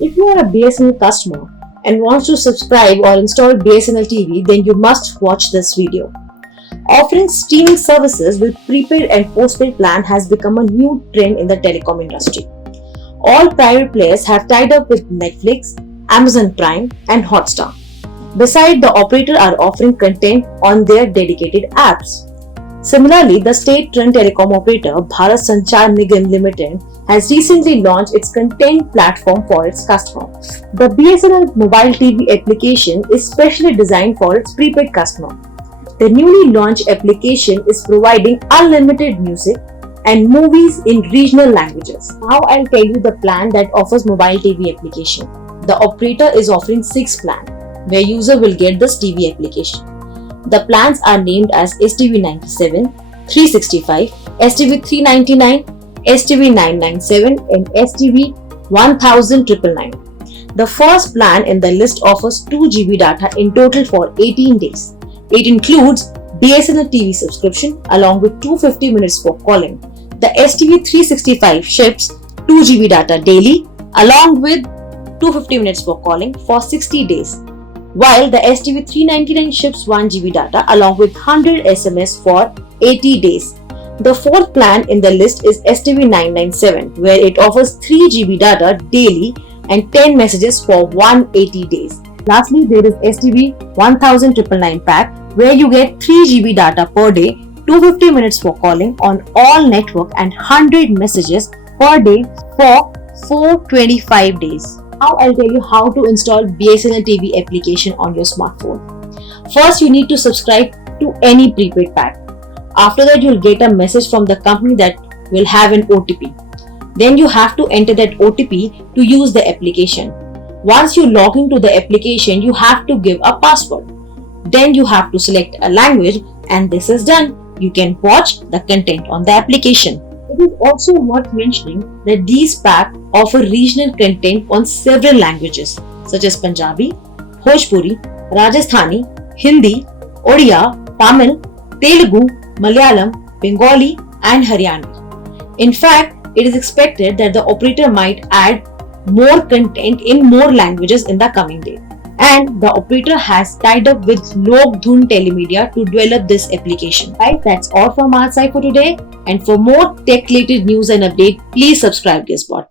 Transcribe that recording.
If you are a BSNL customer and want to subscribe or install BSNL TV, then you must watch this video. Offering streaming services with prepaid and postpaid plan has become a new trend in the telecom industry. All private players have tied up with Netflix, Amazon Prime, and Hotstar. Besides, the operators are offering content on their dedicated apps. Similarly, the state-run telecom operator Bharat Sanchar Nigam Limited has recently launched its content platform for its customers. The BSNL mobile TV application is specially designed for its prepaid customer. The newly launched application is providing unlimited music and movies in regional languages. Now I'll tell you the plan that offers mobile TV application. The operator is offering 6 plans where user will get this TV application. The plans are named as STV 97, 365, STV 399, STV 997 and STV 1999. The first plan in the list offers 2 GB data in total for 18 days. It includes BSNL TV subscription along with 250 minutes for calling. The STV 365 ships 2 GB data daily along with 250 minutes for calling for 60 days, while the STV 399 ships 1 GB data along with 100 SMS for 80 days. The fourth plan in the list is STV 997, where it offers 3 GB data daily and 10 messages for 180 days. Lastly, there is STV 1999 pack, where you get 3 GB data per day, 250 minutes for calling on all network and 100 messages per day for 425 days. Now I'll tell you how to install BSNL TV application on your smartphone. First, you need to subscribe to any prepaid pack. After that, you'll get a message from the company that will have an OTP. Then you have to enter that OTP to use the application. Once you log into the application, you have to give a password. Then you have to select a language and this is done. You can watch the content on the application. It is also worth mentioning that these packs offer regional content on several languages such as Punjabi, Bhojpuri, Rajasthani, Hindi, Odia, Tamil, Telugu, Malayalam, Bengali and Haryana. In fact, it is expected that the operator might add more content in more languages in the coming days. And the operator has tied up with Lok Dhun Telemedia to develop this application. Right, that's all from our side for today. And for more tech related news and update, please subscribe to this bot.